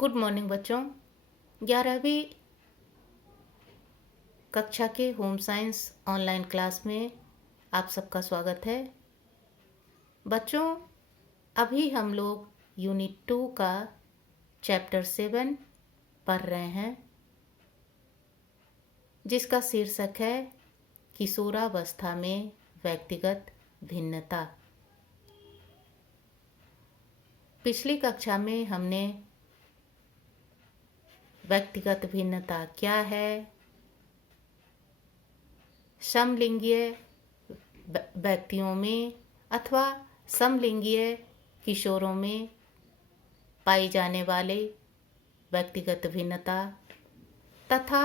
Good morning बच्चों। 11वीं कक्षा के होम साइंस ऑनलाइन क्लास में आप सबका स्वागत है। बच्चों, अभी हम लोग यूनिट 2 का चैप्टर 7 पढ़ रहे हैं, जिसका शीर्षक है किशोरावस्था में व्यक्तिगत भिन्नता। पिछली कक्षा में हमने व्यक्तिगत भिन्नता क्या है, समलिंगीय व्यक्तियों में अथवा समलिंगीय किशोरों में पाई जाने वाले व्यक्तिगत भिन्नता तथा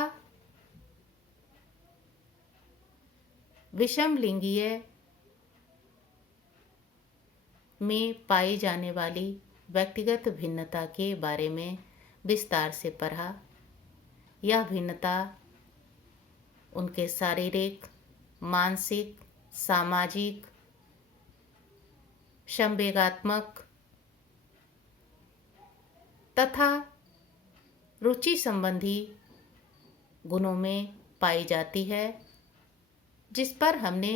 विषमलिंगीय में पाई जाने वाली व्यक्तिगत भिन्नता के बारे में विस्तार से पढ़ा। यह भिन्नता उनके शारीरिक, मानसिक, सामाजिक, संवेगात्मक तथा रुचि संबंधी गुणों में पाई जाती है, जिस पर हमने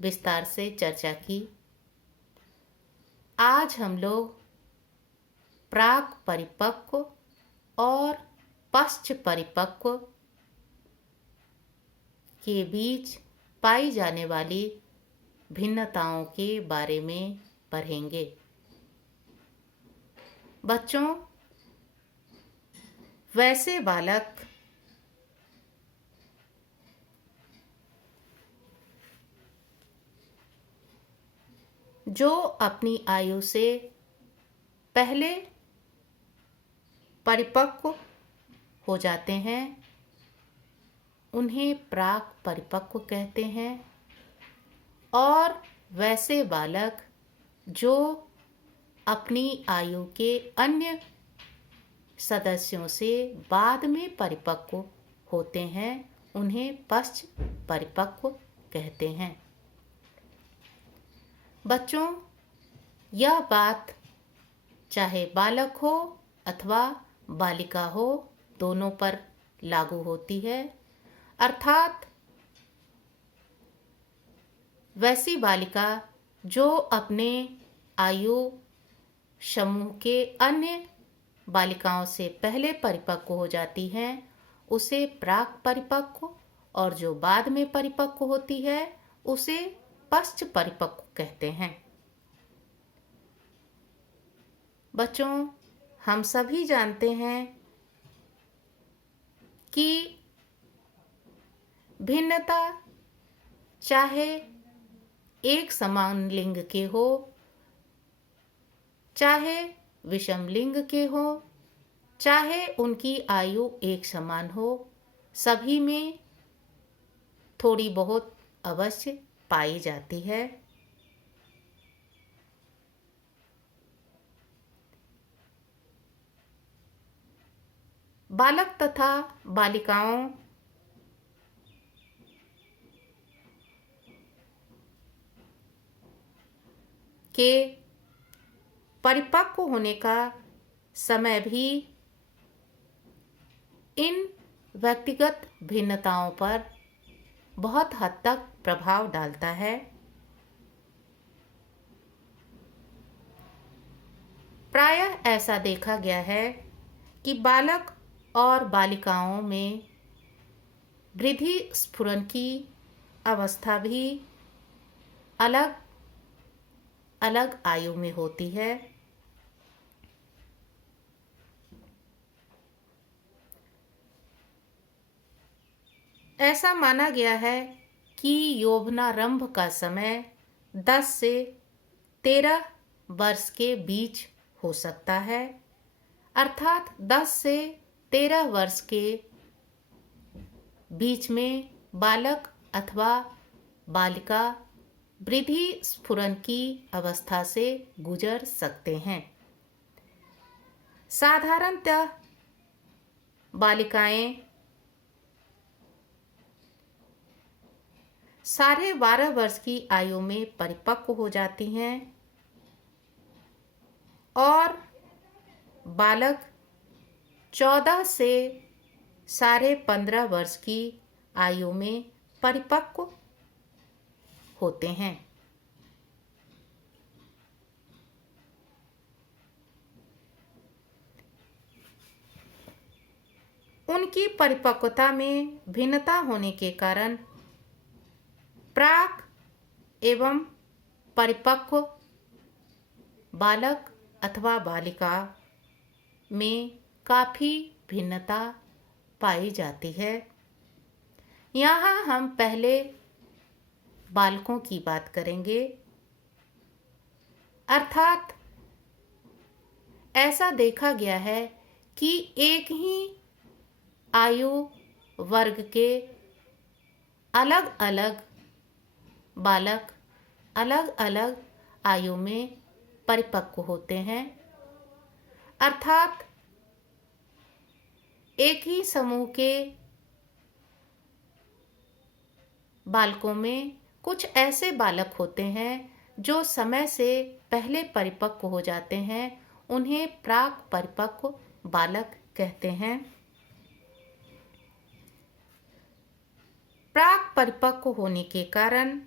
विस्तार से चर्चा की। आज हम लोग प्राक परिपक्व और पश्च परिपक्व के बीच पाई जाने वाली भिन्नताओं के बारे में पढ़ेंगे। बच्चों, वैसे बालक जो अपनी आयु से पहले परिपक्व हो जाते हैं, उन्हें प्राक परिपक्व कहते हैं। और वैसे बालक जो अपनी आयु के अन्य सदस्यों से बाद में परिपक्व होते हैं, उन्हें पश्च परिपक्व कहते हैं। बच्चों, यह बात चाहे बालक हो अथवा बालिका हो, दोनों पर लागू होती है। अर्थात वैसी बालिका जो अपने आयु समूह के अन्य बालिकाओं से पहले परिपक्व हो जाती हैं, उसे प्राक परिपक्व, और जो बाद में परिपक्व होती है उसे पश्च परिपक्व कहते हैं। बच्चों, हम सभी जानते हैं कि भिन्नता चाहे एक समान लिंग के हो, चाहे विषम लिंग के हो, चाहे उनकी आयु एक समान हो, सभी में थोड़ी बहुत अवश्य पाई जाती है। बालक तथा बालिकाओं के परिपक्व होने का समय भी इन व्यक्तिगत भिन्नताओं पर बहुत हद तक प्रभाव डालता है। प्रायः ऐसा देखा गया है कि बालक और बालिकाओं में वृद्धि स्फुरण की अवस्था भी अलग अलग आयु में होती है। ऐसा माना गया है कि यौवनारंभ का समय 10 से 13 वर्ष के बीच हो सकता है। अर्थात 10 से 13 वर्ष के बीच में बालक अथवा बालिका वृद्धि स्फुरण की अवस्था से गुजर सकते हैं। साधारणतः बालिकाएं 12.5 वर्ष की आयु में परिपक्व हो जाती हैं और बालक 14 से साढ़े 15 वर्ष की आयु में परिपक्व होते हैं। उनकी परिपक्वता में भिन्नता होने के कारण प्राक एवं परिपक्व बालक अथवा बालिका में काफ़ी भिन्नता पाई जाती है। यहाँ हम पहले बालकों की बात करेंगे, अर्थात ऐसा देखा गया है कि एक ही आयु वर्ग के अलग अलग बालक अलग अलग आयु में परिपक्व होते हैं, अर्थात एक ही समूह के बालकों में कुछ ऐसे बालक होते हैं जो समय से पहले परिपक्व हो जाते हैं, उन्हें प्राक परिपक्व बालक कहते हैं। प्राक परिपक्व होने के कारण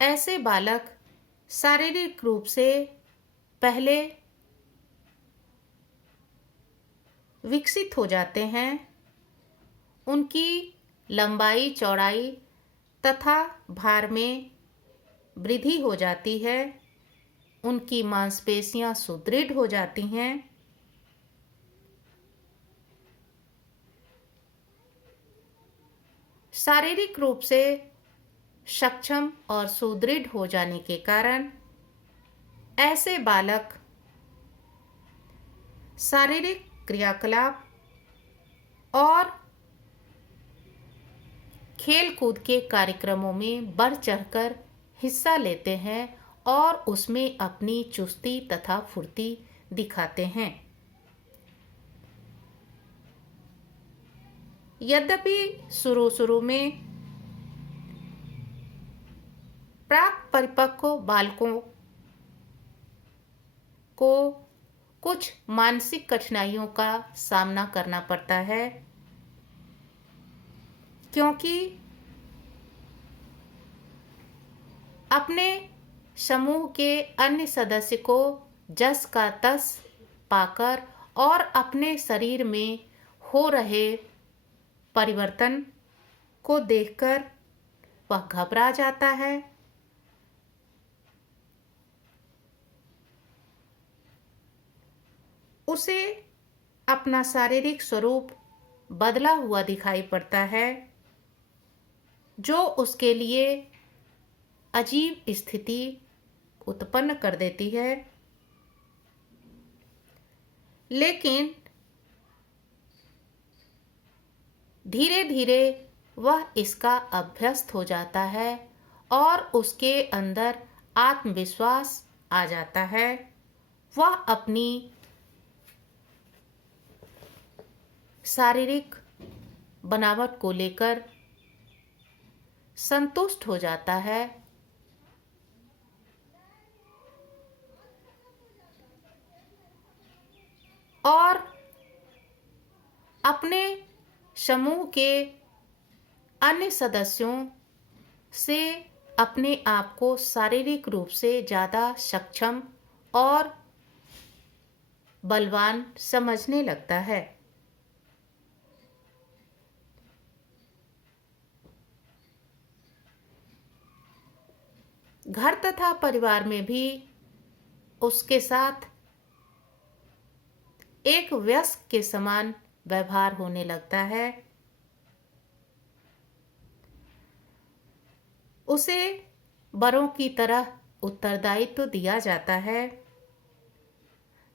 ऐसे बालक शारीरिक रूप से पहले विकसित हो जाते हैं, उनकी लंबाई चौड़ाई तथा भार में वृद्धि हो जाती है, उनकी मांसपेशियां सुदृढ़ हो जाती हैं। शारीरिक रूप से सक्षम और सुदृढ़ हो जाने के कारण ऐसे बालक शारीरिक क्रियाकलाप और खेल कूद के कार्यक्रमों में बढ़ चढ़कर हिस्सा लेते हैं और उसमें अपनी चुस्ती तथा फुर्ती दिखाते हैं। यद्यपि शुरू में प्राक परिपक्व बालकों को कुछ मानसिक कठिनाइयों का सामना करना पड़ता है, क्योंकि अपने समूह के अन्य सदस्य को जस का तस पाकर और अपने शरीर में हो रहे परिवर्तन को देखकर वह घबरा जाता है। उसे अपना शारीरिक स्वरूप बदला हुआ दिखाई पड़ता है, जो उसके लिए अजीब स्थिति उत्पन्न कर देती है। लेकिन धीरे धीरे वह इसका अभ्यस्त हो जाता है और उसके अंदर आत्मविश्वास आ जाता है। वह अपनी शारीरिक बनावट को लेकर संतुष्ट हो जाता है और अपने समूह के अन्य सदस्यों से अपने आप को शारीरिक रूप से ज़्यादा सक्षम और बलवान समझने लगता है। घर तथा परिवार में भी उसके साथ एक वयस्क के समान व्यवहार होने लगता है। उसे बड़ों की तरह उत्तरदायित्व दिया जाता है,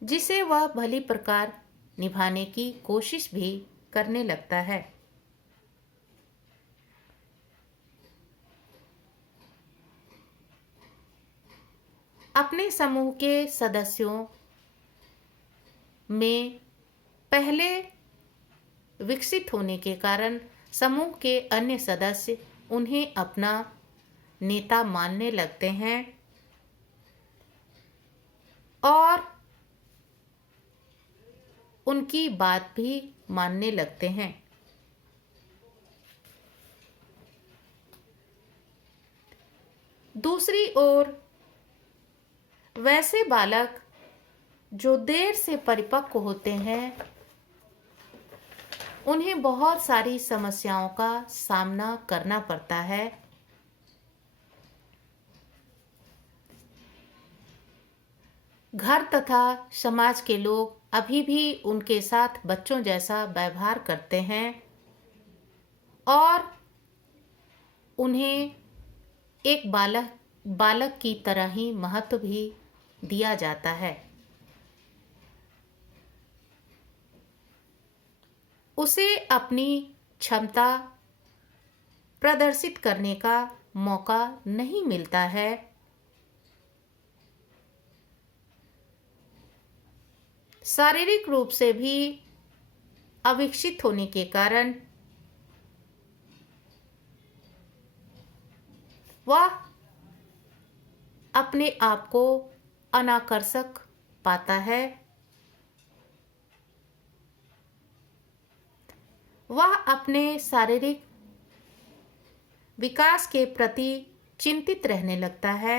जिसे वह भली प्रकार निभाने की कोशिश भी करने लगता है। अपने समूह के सदस्यों में पहले विकसित होने के कारण समूह के अन्य सदस्य उन्हें अपना नेता मानने लगते हैं और उनकी बात भी मानने लगते हैं। दूसरी ओर वैसे बालक जो देर से परिपक्व होते हैं, उन्हें बहुत सारी समस्याओं का सामना करना पड़ता है। घर तथा समाज के लोग अभी भी उनके साथ बच्चों जैसा व्यवहार करते हैं और उन्हें एक बालक बालक की तरह ही महत्व भी दिया जाता है। उसे अपनी क्षमता प्रदर्शित करने का मौका नहीं मिलता है। शारीरिक रूप से भी अविकसित होने के कारण वह अपने आप को अनाकर्षक पाता है। वह अपने शारीरिक विकास के प्रति चिंतित रहने लगता है।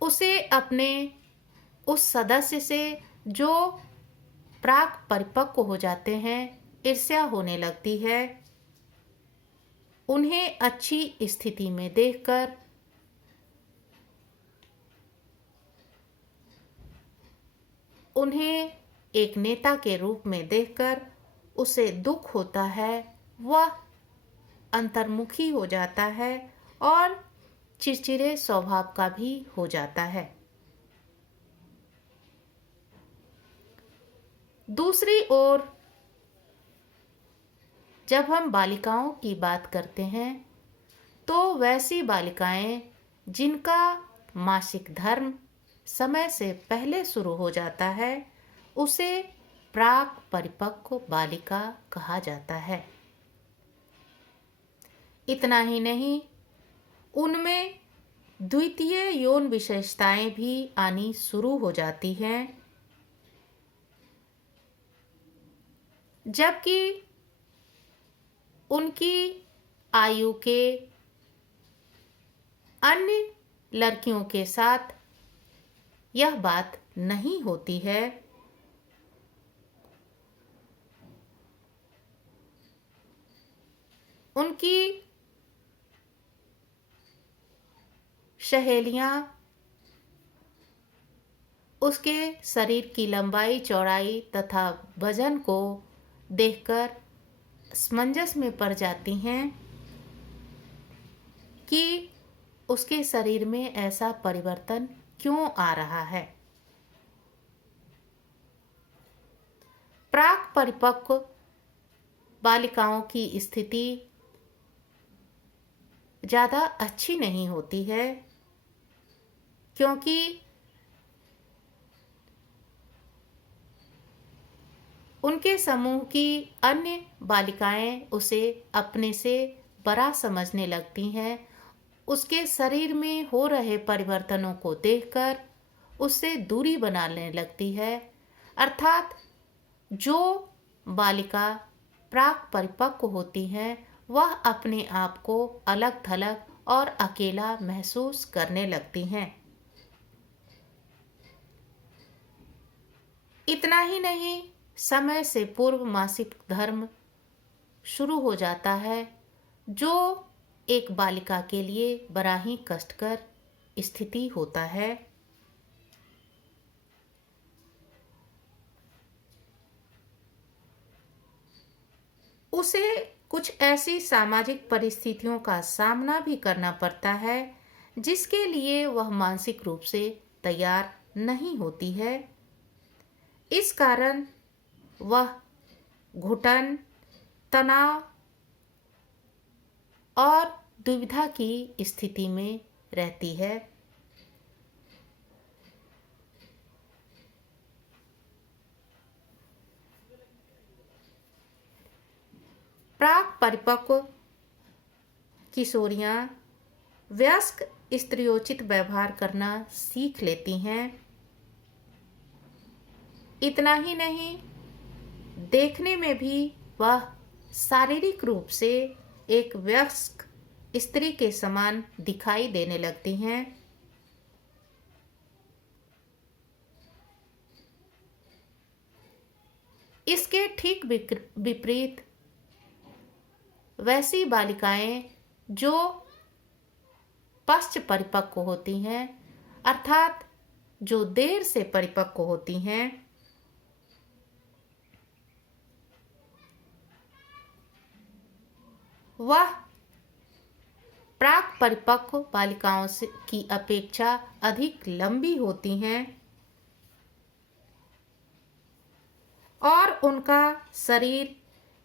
उसे अपने उस सदस्य से जो प्राक परिपक्व हो जाते हैं ईर्ष्या होने लगती है। उन्हें अच्छी स्थिति में देखकर उन्हें एक नेता के रूप में देखकर उसे दुख होता है। वह अंतर्मुखी हो जाता है और चिड़चिड़े स्वभाव का भी हो जाता है। दूसरी ओर जब हम बालिकाओं की बात करते हैं तो वैसी बालिकाएं जिनका मासिक धर्म समय से पहले शुरू हो जाता है उसे प्राक परिपक्व बालिका कहा जाता है। इतना ही नहीं, उनमें द्वितीय यौन विशेषताएं भी आनी शुरू हो जाती हैं, जबकि उनकी आयु के अन्य लड़कियों के साथ यह बात नहीं होती है। उनकी सहेलियां उसके शरीर की लंबाई चौड़ाई तथा वजन को देखकर असमंजस में पड़ जाती हैं कि उसके शरीर में ऐसा परिवर्तन क्यों आ रहा है। प्राक परिपक्व बालिकाओं की स्थिति ज़्यादा अच्छी नहीं होती है, क्योंकि उनके समूह की अन्य बालिकाएं उसे अपने से बड़ा समझने लगती हैं। उसके शरीर में हो रहे परिवर्तनों को देखकर उससे दूरी बनाने लगती है। अर्थात जो बालिका प्राक परिपक्व होती हैं वह अपने आप को अलग थलग और अकेला महसूस करने लगती हैं। इतना ही नहीं, समय से पूर्व मासिक धर्म शुरू हो जाता है, जो एक बालिका के लिए बड़ा ही कष्टकर स्थिति होता है। उसे कुछ ऐसी सामाजिक परिस्थितियों का सामना भी करना पड़ता है जिसके लिए वह मानसिक रूप से तैयार नहीं होती है। इस कारण वह घुटन, तनाव और दुविधा की स्थिति में रहती है। प्राक परिपक्व किशोरियां वयस्क स्त्रियोचित व्यवहार करना सीख लेती हैं। इतना ही नहीं, देखने में भी वह शारीरिक रूप से एक वयस्क स्त्री के समान दिखाई देने लगती हैं। इसके ठीक विपरीत वैसी बालिकाएं जो पश्च परिपक्व होती हैं, अर्थात जो देर से परिपक्व होती हैं, वह प्राक परिपक्व बालिकाओं से की अपेक्षा अधिक लंबी होती हैं और उनका शरीर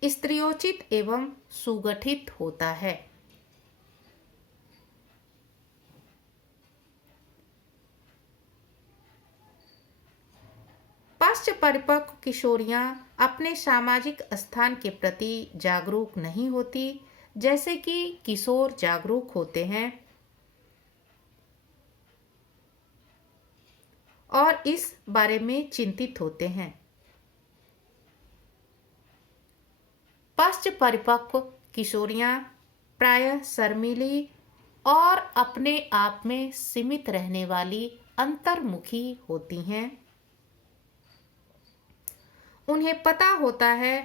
स्त्रियोचित एवं सुगठित होता है। पश्च परिपक्व किशोरियां अपने सामाजिक स्थान के प्रति जागरूक नहीं होती जैसे कि किशोर जागरूक होते हैं और इस बारे में चिंतित होते हैं। पश्च परिपक्व किशोरियां प्रायः शर्मीली और अपने आप में सीमित रहने वाली अंतर्मुखी होती हैं। उन्हें पता होता है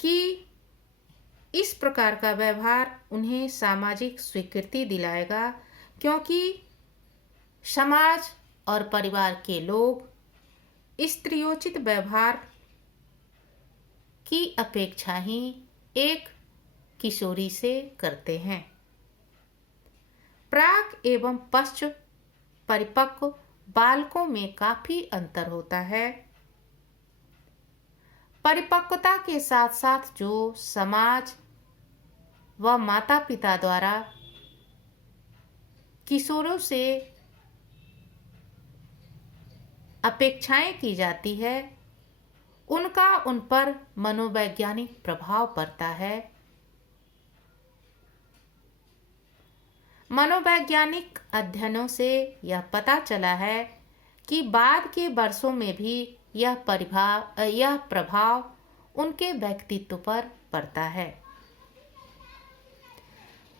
कि इस प्रकार का व्यवहार उन्हें सामाजिक स्वीकृति दिलाएगा, क्योंकि समाज और परिवार के लोग स्त्रियोचित व्यवहार की अपेक्षा ही एक किशोरी से करते हैं। प्राक एवं पश्च परिपक्व बालकों में काफी अंतर होता है। परिपक्वता के साथ साथ जो समाज व माता पिता द्वारा किशोरों से अपेक्षाएं की जाती है, उनका उन पर मनोवैज्ञानिक प्रभाव पड़ता है। मनोवैज्ञानिक अध्ययनों से यह पता चला है कि बाद के वर्षों में भी यह प्रभाव उनके व्यक्तित्व पर पड़ता है।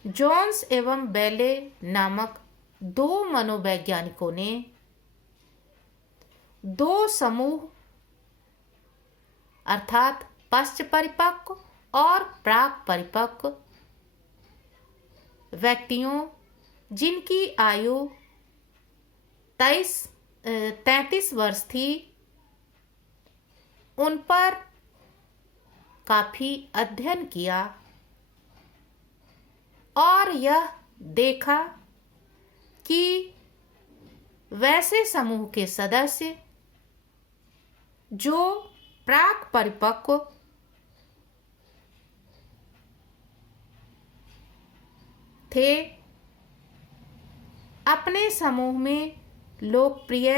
जोन्स एवं बेले नामक दो मनोवैज्ञानिकों ने दो समूह अर्थात पश्च परिपक्व और प्राक परिपक्व व्यक्तियों जिनकी आयु 33 वर्ष थी, उन पर काफी अध्ययन किया और यह देखा कि वैसे समूह के सदस्य जो प्राक परिपक्व थे, अपने समूह में लोकप्रिय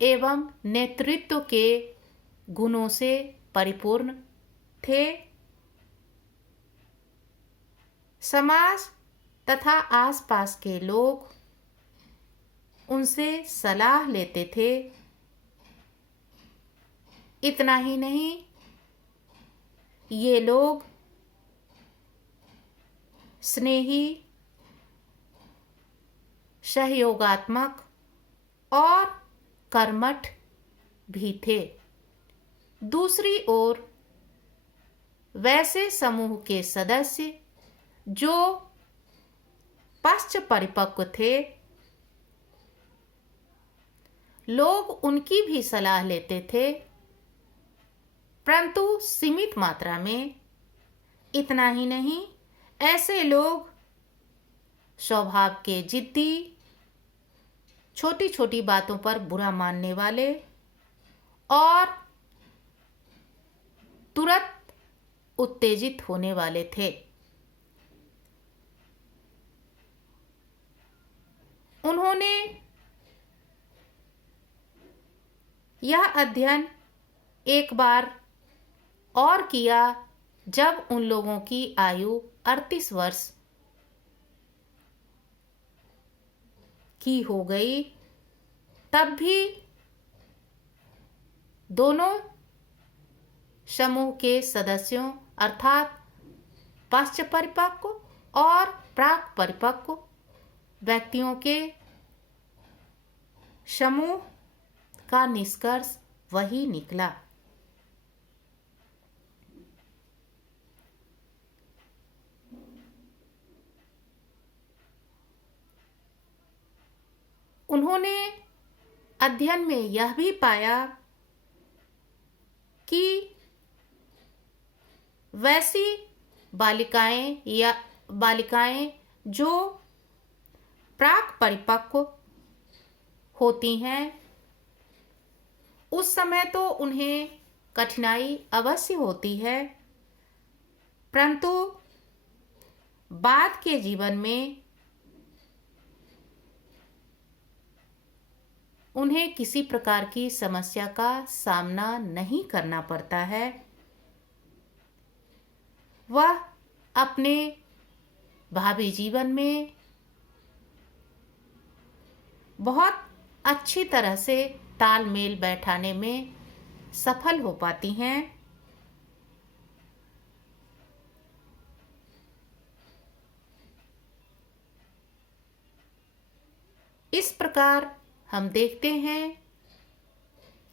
एवं नेतृत्व के गुणों से परिपूर्ण थे। समाज तथा आसपास के लोग उनसे सलाह लेते थे। इतना ही नहीं, ये लोग स्नेही, सहयोगात्मक और कर्मठ भी थे। दूसरी ओर वैसे समूह के सदस्य जो पश्च परिपक्व थे, लोग उनकी भी सलाह लेते थे, परंतु सीमित मात्रा में। इतना ही नहीं, ऐसे लोग स्वभाव के जिद्दी, छोटी छोटी बातों पर बुरा मानने वाले और तुरंत उत्तेजित होने वाले थे। उन्होंने यह अध्ययन एक बार और किया जब उन लोगों की आयु 38 वर्ष की हो गई, तब भी दोनों समूह के सदस्यों अर्थात पश्च परिपक्व और प्राक परिपक्व व्यक्तियों के समूह का निष्कर्ष वही निकला। उन्होंने अध्ययन में यह भी पाया कि वैसी बालिकाएं जो प्राक परिपक्व होती हैं, उस समय तो उन्हें कठिनाई अवश्य होती है, परंतु बाद के जीवन में उन्हें किसी प्रकार की समस्या का सामना नहीं करना पड़ता है। वह अपने भावी जीवन में बहुत अच्छी तरह से तालमेल बैठाने में सफल हो पाती हैं। इस प्रकार हम देखते हैं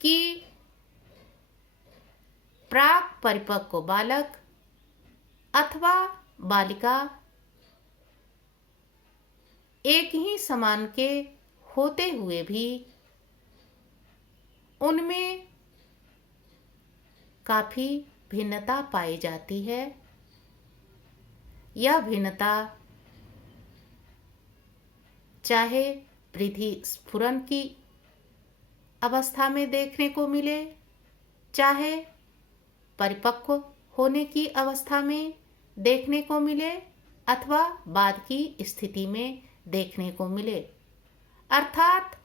कि प्राक परिपक्व बालक अथवा बालिका एक ही समान के होते हुए भी उनमें काफी भिन्नता पाई जाती है। यह भिन्नता चाहे वृद्धि स्फुरन की अवस्था में देखने को मिले, चाहे परिपक्व होने की अवस्था में देखने को मिले, अथवा बाद की स्थिति में देखने को मिले। अर्थात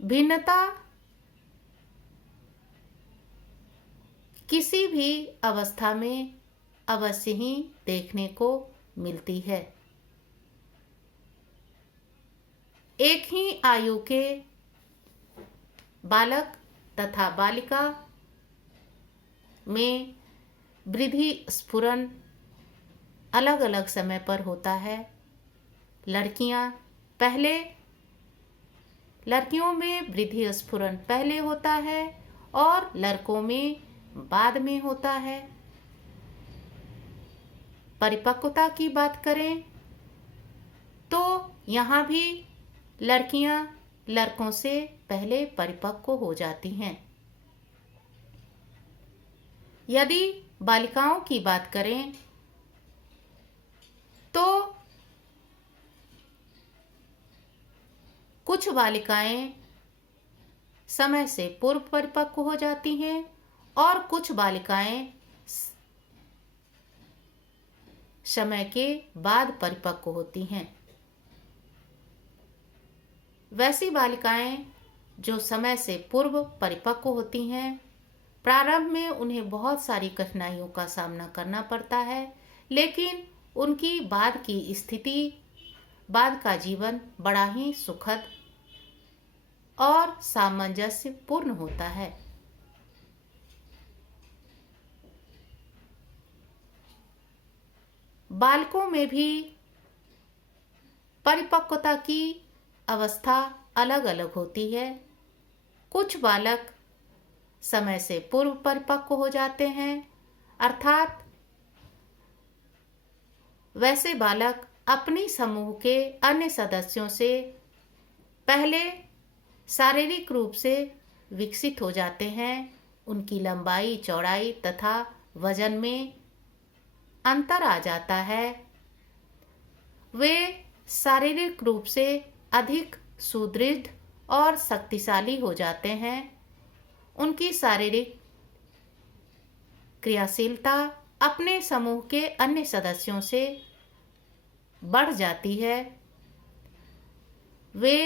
भिन्नता किसी भी अवस्था में अवश्य ही देखने को मिलती है। एक ही आयु के बालक तथा बालिका में वृद्धि स्फुरन अलग अलग समय पर होता है। लड़कियों में वृद्धि स्फुरन पहले होता है और लड़कों में बाद में होता है। परिपक्वता की बात करें तो यहाँ भी लड़कियां लड़कों से पहले परिपक्व हो जाती हैं। यदि बालिकाओं की बात करें तो कुछ बालिकाएं समय से पूर्व परिपक्व हो जाती हैं और कुछ बालिकाएं समय के बाद परिपक्व होती हैं। वैसी बालिकाएं जो समय से पूर्व परिपक्व होती हैं, प्रारंभ में उन्हें बहुत सारी कठिनाइयों का सामना करना पड़ता है, लेकिन उनकी बाद की स्थिति, बाद का जीवन बड़ा ही सुखद और सामंजस्यपूर्ण होता है। बालकों में भी परिपक्वता की अवस्था अलग अलग होती है। कुछ बालक समय से पूर्व परिपक्व हो जाते हैं, अर्थात वैसे बालक अपनी समूह के अन्य सदस्यों से पहले शारीरिक रूप से विकसित हो जाते हैं। उनकी लंबाई, चौड़ाई तथा वजन में अंतर आ जाता है। वे शारीरिक रूप से अधिक सुदृढ़ और शक्तिशाली हो जाते हैं। उनकी शारीरिक क्रियाशीलता अपने समूह के अन्य सदस्यों से बढ़ जाती है। वे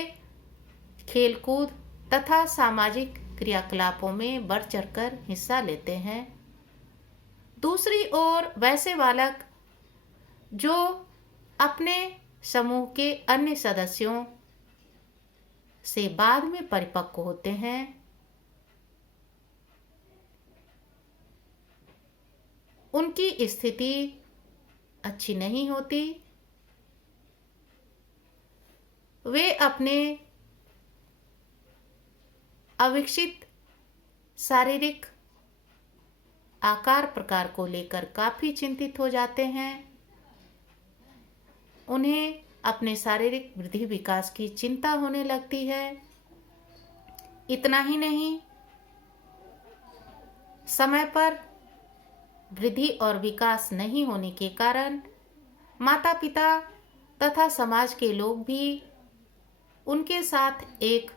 खेलकूद तथा सामाजिक क्रियाकलापों में बढ़ चढ़कर हिस्सा लेते हैं। दूसरी ओर वैसे बालक जो अपने समूह के अन्य सदस्यों से बाद में परिपक्व होते हैं। उनकी स्थिति अच्छी नहीं होती। वे अपने अविकसित शारीरिक आकार प्रकार को लेकर काफी चिंतित हो जाते हैं। उन्हें अपने शारीरिक वृद्धि विकास की चिंता होने लगती है। इतना ही नहीं, समय पर वृद्धि और विकास नहीं होने के कारण माता पिता तथा समाज के लोग भी उनके साथ एक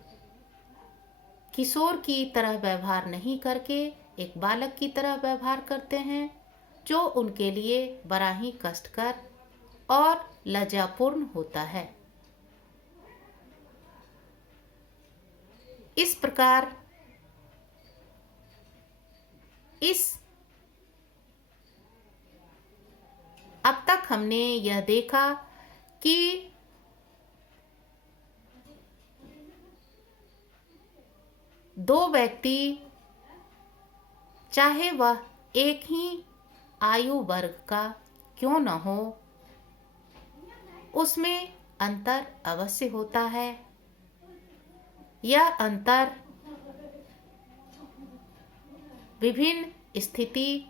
किशोर की तरह व्यवहार नहीं करके एक बालक की तरह व्यवहार करते हैं, जो उनके लिए बड़ा ही कष्टकर और लज्जापूर्ण होता है। इस प्रकार अब तक हमने यह देखा कि दो व्यक्ति, चाहे वह एक ही आयु वर्ग का क्यों न हो, उसमें अंतर अवश्य होता है। यह अंतर विभिन्न स्थिति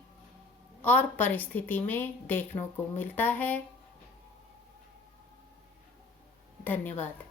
और परिस्थिति में देखने को मिलता है। धन्यवाद।